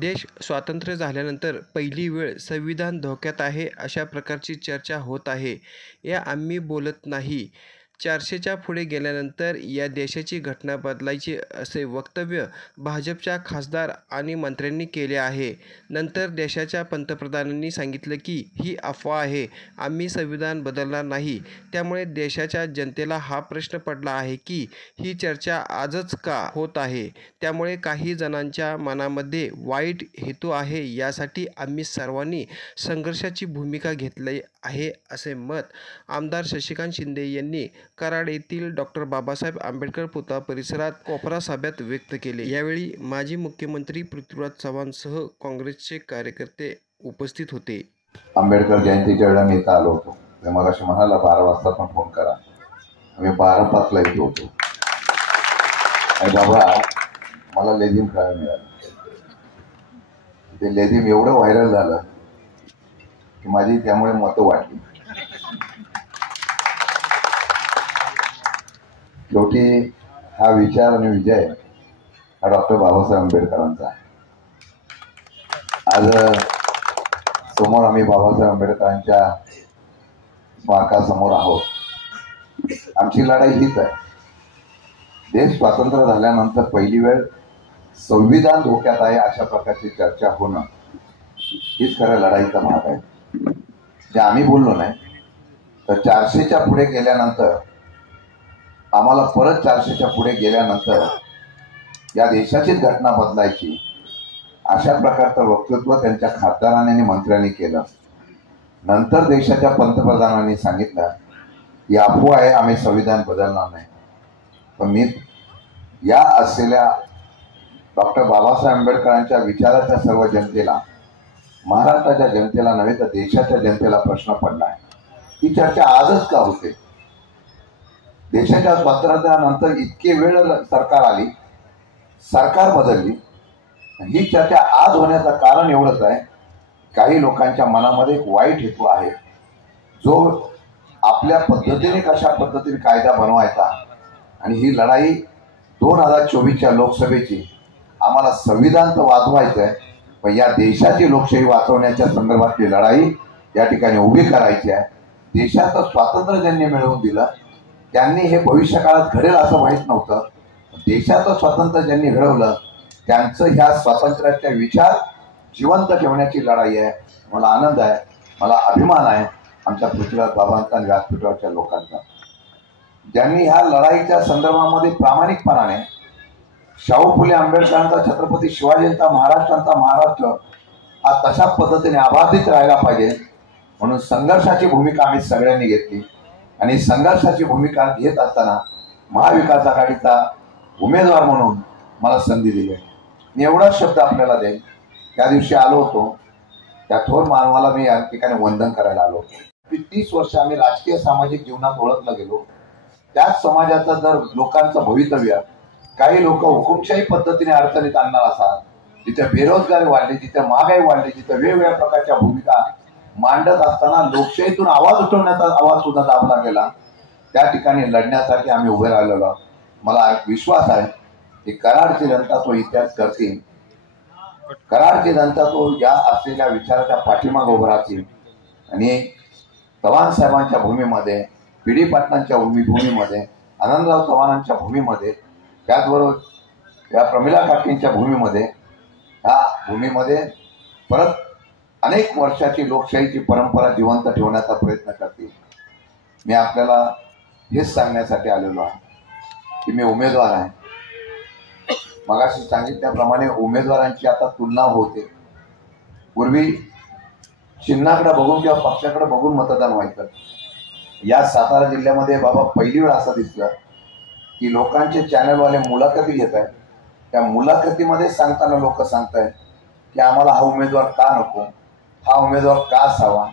देश स्वातंत्र्य झाल्यानंतर पहिली वेळ संविधान धोक्यात आहे अशा प्रकारची चर्चा होत आहे. या आम्ही बोलत नाही. 400च्या पुढे गेल्यानंतर या देशाची घटना बदलायची असे वक्तव्य भाजपच्या खासदार आणि मंत्र्यांनी केले आहे. नंतर देशाच्या पंतप्रधानांनी सांगितलं की ही अफवा आहे, आम्ही संविधान बदलणार नाही. त्यामुळे देशाच्या जनतेला हा प्रश्न पडला आहे की ही चर्चा आजच का होत आहे. त्यामुळे काही जणांच्या मनामध्ये वाईट हेतू आहे. यासाठी आम्ही सर्वांनी संघर्षाची भूमिका घेतली आहे असे मत आमदार शशिकांत शिंदे यांनी कराड येथील डॉ. बाबासाहेब आंबेडकर पुतळा परिसरात कोपरा सभेत व्यक्त केले. यावेळी माजी मुख्यमंत्री पृथ्वीराज चव्हाणसह काँग्रेसचे कार्यकर्ते उपस्थित होते. आंबेडकर जयंतीच्या वेळेला मी इथं आलो होतो. मी मगाशी म्हणाला 12 वाजता पण फोन करा. आम्ही 12:05ला इथे होतो आणि बाबा मला लेझिम खेळायला मिळालं. ते लेझिम एवढं व्हायरल झालं की माझी त्यामुळे मतं वाढली. शेवटी हा विचार आणि विजय हा डॉक्टर बाबासाहेब आंबेडकरांचा आहे. आज समोर आम्ही बाबासाहेब आंबेडकरांच्या स्मारकासमोर आहोत. आमची लढाई हीच आहे. देश स्वातंत्र्य झाल्यानंतर पहिली वेळ संविधान धोक्यात आहे अशा प्रकारची चर्चा होणं हीच खरं लढाईचा भाग आहे. जे आम्ही बोललो नाही तर 400च्या पुढे गेल्यानंतर आम्हाला परत 400च्या पुढे गेल्यानंतर या देशाचीच घटना बदलायची अशा प्रकारचं वक्तव्य त्यांच्या खासदारांनी आणि मंत्र्यांनी केलं. नंतर देशाच्या पंतप्रधानांनी सांगितलं की अफवा आहे, आम्ही संविधान बदलणार नाही. पण मी या असलेल्या डॉक्टर बाबासाहेब आंबेडकरांच्या विचाराच्या सर्व जनतेला, महाराष्ट्राच्या जनतेला नव्हे तर देशाच्या जनतेला प्रश्न पडला आहे. ही चर्चा आजच का होते? देशाच्या स्वातंत्र्यानंतर इतके वेळ सरकार आली, सरकार बदलली. ही चर्चा आज होण्याचं कारण एवढंच आहे, काही लोकांच्या मनामध्ये एक वाईट हेतू आहे, जो आपल्या पद्धतीने कशा पद्धतीने कायदा बनवायचा. आणि ही लढाई 2024च्या लोकसभेची आम्हाला संविधान तर वाचवायचं आहे, पण या देशाची लोकशाही वाचवण्याच्या संदर्भातली लढाई या ठिकाणी उभी करायची आहे. देशाचं स्वातंत्र्य ज्यांनी मिळवून दिलं त्यांनी हे भविष्यकाळात घडेल असं माहीत नव्हतं. देशाचं स्वातंत्र्य ज्यांनी घडवलं त्यांचं ह्या स्वातंत्र्याचे विचार जिवंत ठेवण्याची लढाई आहे. मला आनंद आहे, मला अभिमान आहे आमच्या पृथ्वीराज बाबांचा आणि व्यासपीठावरच्या लोकांचा, ज्यांनी ह्या लढाईच्या संदर्भामध्ये प्रामाणिकपणाने शाहू फुले आंबेडकरांचा, छत्रपती शिवाजींचा, महाराष्ट्रांचा महाराष्ट्र हा तशा पद्धतीने अबाधित राहायला पाहिजे म्हणून संघर्षाची भूमिका आम्ही सगळ्यांनी घेतली. आणि संघर्षाची भूमिका घेत असताना महाविकास आघाडीचा उमेदवार म्हणून मला संधी दिली. मी एवढाच शब्द आपल्याला देईन. त्या दिवशी आलो होतो त्या थोर मानवाला मी या ठिकाणी वंदन करायला आलो होतो. 30 वर्ष आम्ही राजकीय सामाजिक जीवनात ओळखलं गेलो. त्याच समाजाचं जर लोकांचं भवितव्य काही लोक हुकुमशाही पद्धतीने अडचणीत आणणार असाल, जिथे बेरोजगारी वाढली, जिथे महागाई वाढली, जिथे वेगवेगळ्या प्रकारच्या भूमिका मांडत असताना लोकशाहीतून आवाज उठवण्याचा आवाज सुद्धा दाबला गेला, त्या ठिकाणी लढण्यासाठी आम्ही उभे राहिलेलो. मला एक विश्वास आहे की कराडची जनता तो इतिहास करतील. कराडची जनता तो या असलेल्या विचाराच्या पाठीमागे उभं राहतील. आणि चव्हाण साहेबांच्या भूमीमध्ये, पी डी पाटलांच्या भूमीमध्ये, आनंदराव चव्हाणांच्या भूमीमध्ये, त्याचबरोबर या प्रमिला काकींच्या भूमीमध्ये, ह्या भूमीमध्ये परत अनेक वर्षाची लोकशाहीची परंपरा जिवंत ठेवण्याचा प्रयत्न करतील. मी आपल्याला हेच सांगण्यासाठी आलेलो आहे की मी उमेदवार आहे. मगाशी सांगितल्याप्रमाणे उमेदवारांची आता तुलना होते. पूर्वी चिन्हाकडे बघून किंवा पक्षाकडे बघून मतदान व्हायचं. या सातारा जिल्ह्यामध्ये बाबा पहिली वेळ असं दिसलं की लोकांचे चॅनलवाले मुलाखती घेत आहेत. त्या मुलाखतीमध्ये सांगताना लोक सांगतायत की आम्हाला हा उमेदवार का नको, हा उमेदवार का असावा.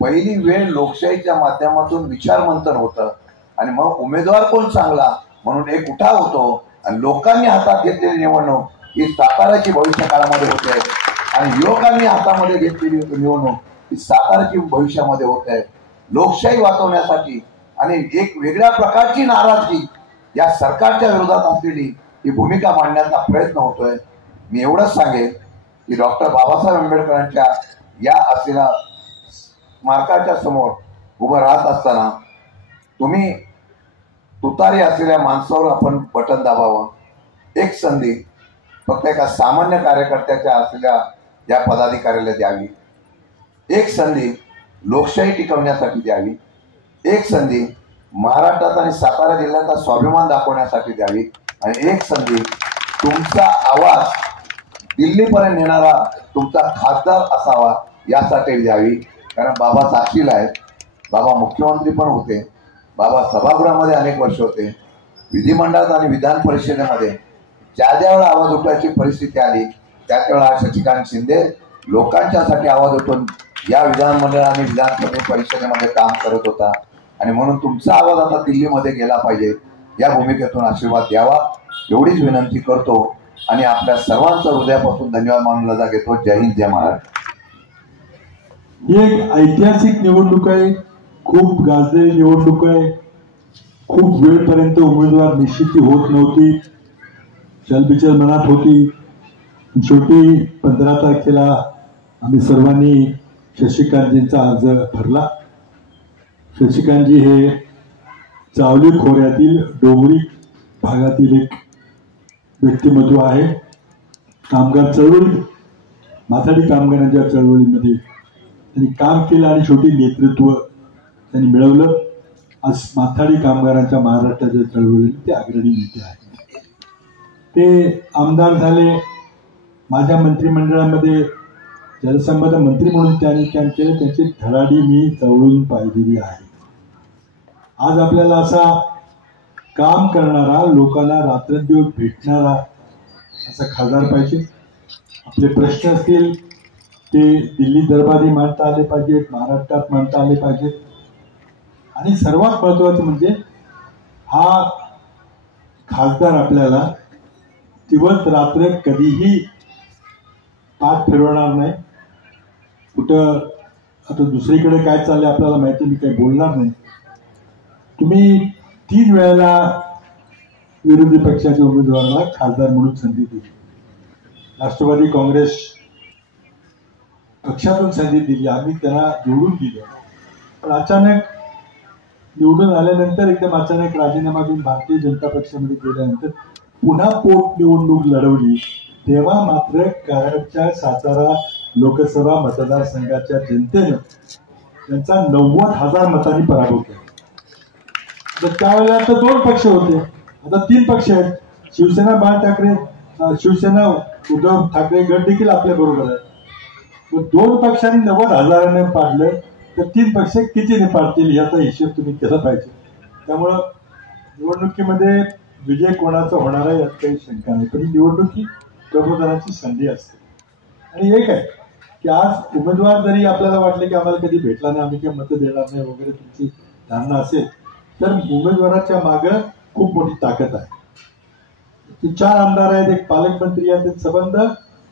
पहिली वेळ लोकशाहीच्या माध्यमातून विचारमंथन होतं आणि मग उमेदवार कोण चांगला म्हणून एक उठाव होतो. आणि लोकांनी हातात घेतलेली निवडणूक ही साताराची भविष्य काळामध्ये होते आणि युवकांनी हातामध्ये घेतलेली निवडणूक ही साताराची भविष्यामध्ये होते. लोकशाही वाचवण्यासाठी आणि एक वेगळ्या प्रकारची नाराजगी या सरकारच्या विरोधात असलेली ही भूमिका मांडण्याचा प्रयत्न होतोय. मी एवढंच सांगेन की डॉक्टर बाबासाहेब आंबेडकरांच्या या असलेल्या स्मारकाच्या समोर उभं राहत असताना तुम्ही तुतारी असलेल्या माणसावर आपण बटन दाबावं. एक संधी फक्त एका सामान्य कार्यकर्त्याच्या असलेल्या या पदाधिकाऱ्याला द्यावी. एक संधी लोकशाही टिकवण्यासाठी द्यावी. एक संधी महाराष्ट्रात आणि सातारा जिल्ह्याचा स्वाभिमान दाखवण्यासाठी द्यावी. आणि एक संधी तुमचा आवाज दिल्लीपर्यंत नेणारा तुमचा खासदार असावा यासाठी द्यावी. कारण बाबा साक्षीला आहेत. बाबा मुख्यमंत्री पण होते. बाबा सभागृहामध्ये अनेक वर्ष होते. विधिमंडळात आणि विधान परिषदेमध्ये ज्या ज्या वेळा आवाज उठवायची परिस्थिती आली त्याच वेळा शशिकांत शिंदे लोकांच्यासाठी आवाज उठवून या विधानमंडळ आणि विधान परिषदेमध्ये काम करत होता. आणि म्हणून तुमचा आवाज आता दिल्लीमध्ये गेला पाहिजे या भूमिकेतून आशीर्वाद द्यावा एवढीच विनंती करतो आणि आपल्या सर्वांचा हृदयापासून धन्यवाद मानून रजा घेतो. जय हिंद, जय महाराष्ट्र. ही एक ऐतिहासिक निवडणूक आहे. खूप गाजलेली निवडणूक आहे. खूप वेळपर्यंत उमेदवार निश्चिती होत नव्हती. चलबिचल मनात होती. शेवटी 15 तारखेला आम्ही सर्वांनी शशिकांतजींचा अर्ज भरला. शशिकांतजी हे चावली खोऱ्यातील डोंगरी भागातील एक व्यक्तिमत्व आहे. कामगार चळवळी, माथाडी कामगारांच्या चळवळीमध्ये त्यांनी काम केलं आणि शेवटी नेतृत्व त्यांनी मिळवलं. आज माथाडी कामगारांच्या महाराष्ट्राच्या चळवळीत ते अग्रणी नेते आहेत. ते आमदार झाले. माझ्या मंत्रिमंडळामध्ये जलसंपदा मंत्री म्हणून त्यांनी काम केलं. त्याची धडाडी मी चळवळून पाहिलेली आहे. आज आपल्याला असा काम करणारा, लोकांना रात्रंदिवस भेटणारा असा खासदार पाहिजे. आपले प्रश्न असतील ते दिल्ली दरबारी मांडता आले पाहिजेत, महाराष्ट्रात मांडता आले पाहिजेत. आणि सर्वात महत्वाचं म्हणजे हा खासदार आपल्याला दिवस रात्र कधीही पाठ फिरवणार नाही. कुठं आता दुसरीकडे काय चाललंय आपल्याला माहिती, मी काही बोलणार नाही. तुम्ही 3 वेळेला विरोधी पक्षाच्या उमेदवाराला खासदार म्हणून संधी दिली. राष्ट्रवादी काँग्रेस पक्षातून संधी दिली, आम्ही त्यांना निवडून दिलं. पण अचानक निवडून आल्यानंतर एकदम अचानक राजीनामा देऊन भारतीय जनता पक्षामध्ये गेल्यानंतर पुन्हा पोट निवडणूक लढवली. तेव्हा मात्र कराडच्या सातारा लोकसभा मतदारसंघाच्या जनतेनं त्यांचा 90,000 मतांनी पराभव केला. तर त्यावेळेला तर 2 पक्ष होते, आता 3 पक्ष आहेत. शिवसेना बाळ ठाकरे, शिवसेना उद्धव ठाकरे गट देखील आपल्या बरोबर आहे. 2 पक्षांनी 90,000ने पाडलं तर 3 पक्ष कितीने पाडतील याचा हिशेब तुम्ही केला पाहिजे. त्यामुळं निवडणुकीमध्ये विजय कोणाचा होणार आहे यात काही शंका नाही. पण ही निवडणूक ही प्रबोधनाची संधी असते. आणि एक आहे की आज उमेदवार जरी आपल्याला वाटले की आम्हाला कधी भेटला नाही, आम्ही काही मतं देणार नाही वगैरे तुमची धारणा असेल, तर उमेदवाराच्या मागं खूप मोठी ताकद आहे. 4 आमदार आहेत, एक पालकमंत्री आहेत. ते संबंध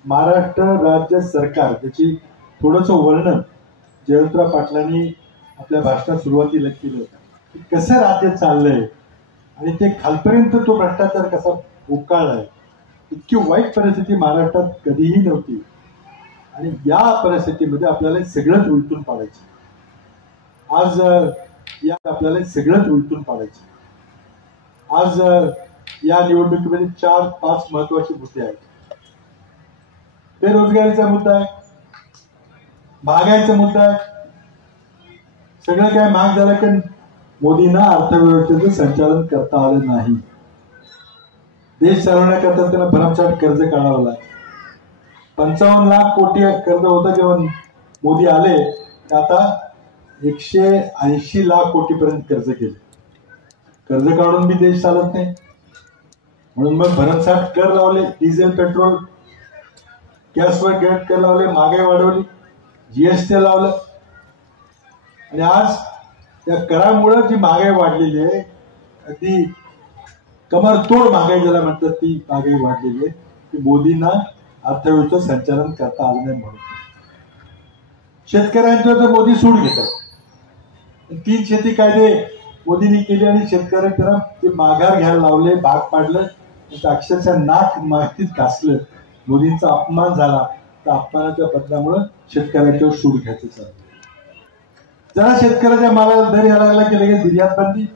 महाराष्ट्र राज्य सरकार, त्याची थोडंसं वर्णन जयवंतराव पाटलांनी आपल्या भाषणात सुरुवातीला केलं की कसं राज्य चाललंय आणि ते खालपर्यंत तो भ्रष्टाचार कसा उकाळलाय. इतकी वाईट परिस्थिती महाराष्ट्रात कधीही नव्हती. आणि या परिस्थितीमध्ये आपल्याला सगळंच उलटून पाडायचं. आज आपल्याला सगळंच उलटून पाडायचं. आज या निवडणुकीमध्ये 4-5 महत्वाचे मुद्दे आहेत. बेरोजगारीचा मुद्दा आहे, महागाईचा मुद्दा आहे. सगळं काय महाग झालं की मोदींना अर्थव्यवस्थेचं संचालन करता आलं नाही. देश चालवण्याकरता त्यांना भरमसाठ कर्ज काढावं लागलं. 55 लाख कोटी कर्ज होतं जेव्हा मोदी आले, तर आता 180 लाख कोटीपर्यंत कर्ज केले. कर्ज काढून बी देश चालत नाही, म्हणून मग भरमसाठ कर लावले. डिझेल, पेट्रोल, गॅसवर कर लावले, महागाई वाढवली, जीएसटी लावलं. आणि आज त्या करामुळे जी महागाई वाढलेली आहे, अगदी कमरतोड महागाई ज्याला म्हणतात ती महागाई वाढलेली आहे, की मोदींना अर्थव्यवस्था संचालन करता आलं नाही. म्हणून शेतकऱ्यांच्या तर मोदी सूड घेतात. 3 शेती कायदे मोदींनी केले आणि शेतकऱ्यांना ते माघार घ्यायला लावले, भाग पाडलं. अक्षरशः नाक मातीत घासलं. मोदींचा अपमान झाला. तर अपमानाच्या बदलामुळे शेतकऱ्याच्यावर सूड घ्यायचं चाललं. जरा शेतकऱ्याच्या मालाला दर यायला लागला की लगेच निर्यात बंदी,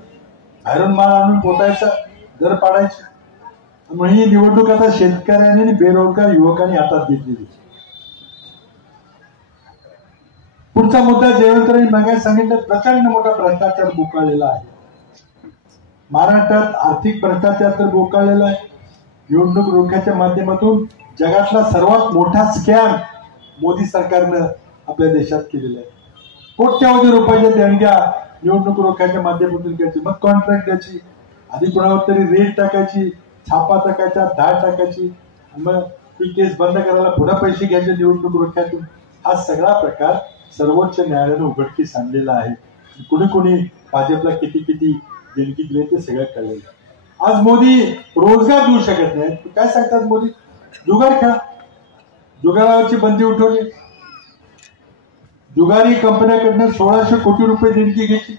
बाहेरून माल आणून पोतायचा, दर पाडायचे. म्हणून ही निवडणूक आता शेतकऱ्यांनी आणि बेरोजगार युवकांनी हातात घेतलेली. पुढचा मुद्दा जयवंतरांनी मागे सांगितलं, प्रचंड मोठा भ्रष्टाचार बोकाळलेला आहे महाराष्ट्रात. आर्थिक भ्रष्टाचार तर बोकाळलेला आहे. निवडणूक रोख्याच्या माध्यमातून जगातला सर्वात मोठा स्कॅम मोदी सरकारनं आपल्या देशात केलेला आहे. कोट्यावधी रुपयाच्या देणग्या निवडणूक रोख्याच्या माध्यमातून घ्यायची, मग कॉन्ट्रॅक्ट द्यायची, आधी कोणावर तरी रेट टाकायची, छापा टाकायचा, धाड टाकायची, मग ही केस बंद करायला पुन्हा पैसे घ्यायचे निवडणूक रोख्यातून. हा सगळा प्रकार सर्वोच्च न्यायालयानं उघडकीस आणलेला आहे. कुणी कुणी भाजपला किती किती देणगी दिली ते सगळं कळलेलं. आज मोदी रोजगार देऊ शकत नाही. काय सांगतात मोदी? जुगार खेळा, जुगारावरची बंदी उठवली. जुगारी कंपन्याकडनं 1600 कोटी रुपये देणगी घ्यायची.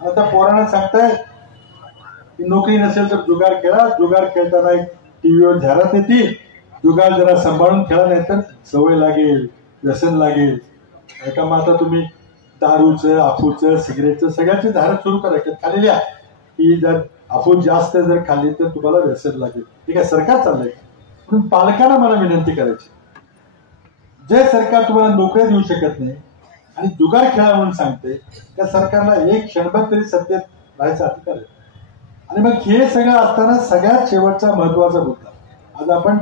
आता पोरांना सांगताय की नोकरी नसेल तर जुगार खेळा. जुगार खेळताना एक टीव्हीवर जाहिरात येते, जुगार जरा सांभाळून खेळा नाही तर सवय लागेल, व्यसन लागेल. एका आता तुम्ही दारूचं, अफूचं, सिगरेटचं सगळ्याची जाहिरात सुरू करायची खाली लिहा की जर अफू जास्त जर खाल्ली तर तुम्हाला व्यसन लागेल. हे काय सरकार चाललंय? म्हणून पालकांना मला विनंती करायची, जे सरकार तुम्हाला नोकऱ्या देऊ शकत नाही आणि जुगार खेळा म्हणून सांगते, त्या सरकारला एक क्षणभर तरी सत्तेत राहायचा अधिकार आहे. आणि मग हे सगळं असताना सगळ्यात शेवटचा महत्वाचा मुद्दा, आज आपण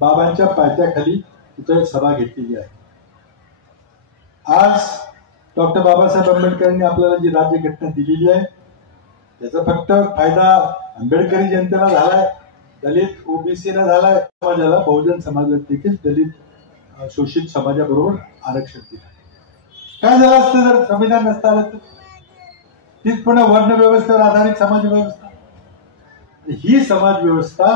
बाबांच्या पायथ्याखाली तिथे सभा घेतलेली आहे. आज डॉक्टर बाबासाहेब आंबेडकरांनी आपल्याला जी राज्यघटना दिलेली आहे त्याचा फक्त फायदा आंबेडकरी जनतेला झालाय, दलित ओबीसीला झालाय, समाजाला, बहुजन समाजाला देखील दलित शोषित समाजाबरोबर आरक्षण दिलं. काय झालं असतं जर संविधान नसतं आलं तर? तीच पुन्हा वर्ण व्यवस्थेवर आधारित समाज व्यवस्था, ही समाज व्यवस्था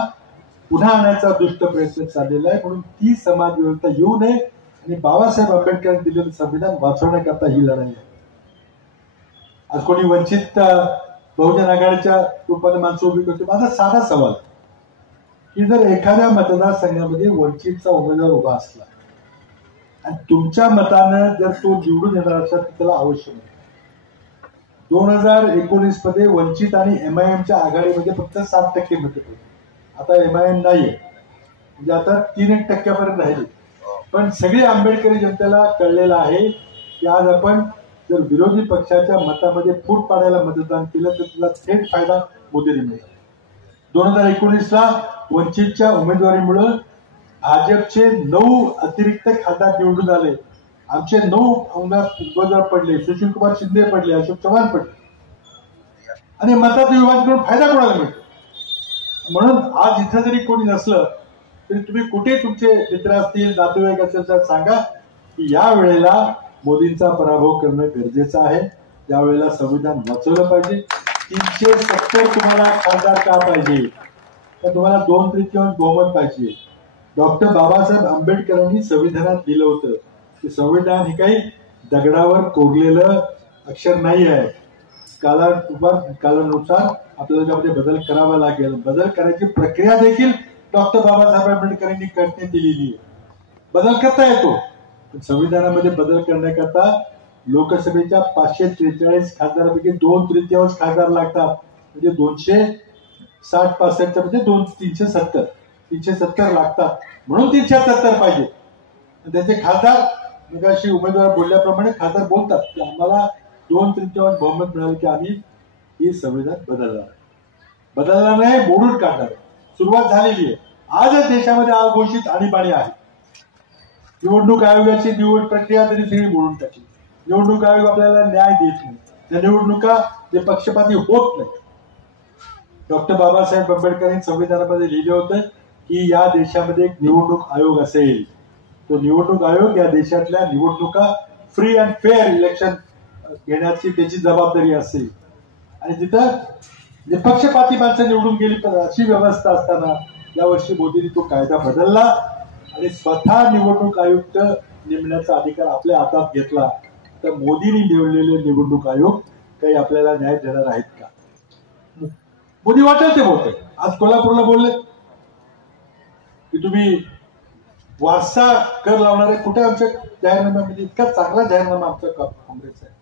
पुन्हा आणायचा दुष्ट प्रयत्न चाललेला आहे. म्हणून ती समाज व्यवस्था येऊ नये आणि बाबासाहेब आंबेडकरांनी दिलेलं संविधान वाचवण्याकरता ही लढाई आहे. आज कोणी वंचित बहुजन आघाडीच्या रूपाने माणसं उभी करतो. माझा साधा सवाल की जर एखाद्या मतदारसंघामध्ये वंचितचा उमेदवार उभा असला आणि तुमच्या मतानं जर तो निवडून येणार असेल तर त्याला अवश्य मिळेल. 2019 मध्ये वंचित आणि MIMच्या आघाडीमध्ये फक्त 7% मतं पडली. आता MIM नाहीये, म्हणजे आता 3% राहिले. पण सगळी आंबेडकरी जनतेला कळलेलं आहे की आज आपण जर विरोधी पक्षाच्या मतामध्ये फूट पाडायला मतदान केलं तर तुला थेट फायदा मोदींनी मिळेल. 2019ला वंचितच्या उमेदवारीमुळे भाजपचे 9 अतिरिक्त खासदार निवडून आले. आमचे 9 उमेदवार पडले, सुशील कुमार शिंदे पडले, अशोक चव्हाण पडले. आणि मताचा विभाग करून फायदा कोणाला मिळतो? म्हणून आज इथं जरी कोणी नसलं तरी तुम्ही कुठे तुमचे मित्र असतील, नातेवाईक असेल तर सांगा की या वेळेला मोदींचा पराभव करणं गरजेचं आहे. यावेळेला संविधान वाचवलं पाहिजे. 370 तुम्हाला खासदार का पाहिजे? तर तुम्हाला 2/3 बहुमत पाहिजे. डॉक्टर बाबासाहेब आंबेडकरांनी संविधानात दिलं होतं की संविधान हे काही दगडावर कोरलेलं अक्षर नाही आहे. कालानुसार आपल्याला त्यामध्ये बदल करावा लागेल. बदल करायची प्रक्रिया देखील डॉक्टर बाबासाहेब आंबेडकरांनी करण्यात दिलेली आहे. बदल करता येतो, पण संविधानामध्ये बदल करण्याकरता लोकसभेच्या 543 खासदारांपैकी 2/3 खासदार लागतात. म्हणजे 260-65 म्हणजे 370 लागतात. म्हणून 370 पाहिजे. त्याचे खासदार मगाशी उमेदवार बोलल्याप्रमाणे खासदार बोलतात की आम्हाला 2/3 बहुमत मिळालं की आम्ही हे संविधान बदलणार नाही, मोडून काढणार. सुरुवात झालेली आहे. आजच देशामध्ये अघोषित आणीबाणी आहे. निवडणूक आयोगाची निवड प्रक्रिया तरी सगळी मोडून टाकली. निवडणूक आयोग आपल्याला न्याय देत नाही. त्या निवडणुका जे पक्षपाती होत नाही. डॉक्टर बाबासाहेब आंबेडकरांनी संविधानामध्ये लिहिले होतं की या देशामध्ये एक निवडणूक आयोग असेल. तो निवडणूक आयोग या देशातल्या निवडणुका फ्री अँड फेअर इलेक्शन घेण्याची त्याची जबाबदारी असेल. आणि तिथं जे पक्षपाती माणसं निवडून गेली तर अशी व्यवस्था असताना यावर्षी मोदींनी तो कायदा बदलला आणि स्वतः निवडणूक आयुक्त नेमण्याचा अधिकार आपल्या हातात घेतला. तर मोदींनी निवडलेले निवडणूक आयोग काही आपल्याला न्याय देणार आहेत का? मोदी वाटेल ते बोलते. आज कोल्हापूरला बोलले की तुम्ही वारसा कर लावणारे कुठे आमच्या जाहीरनाम्यामध्ये इतका चांगला जाहीरनामा आमचा काँग्रेस आहे.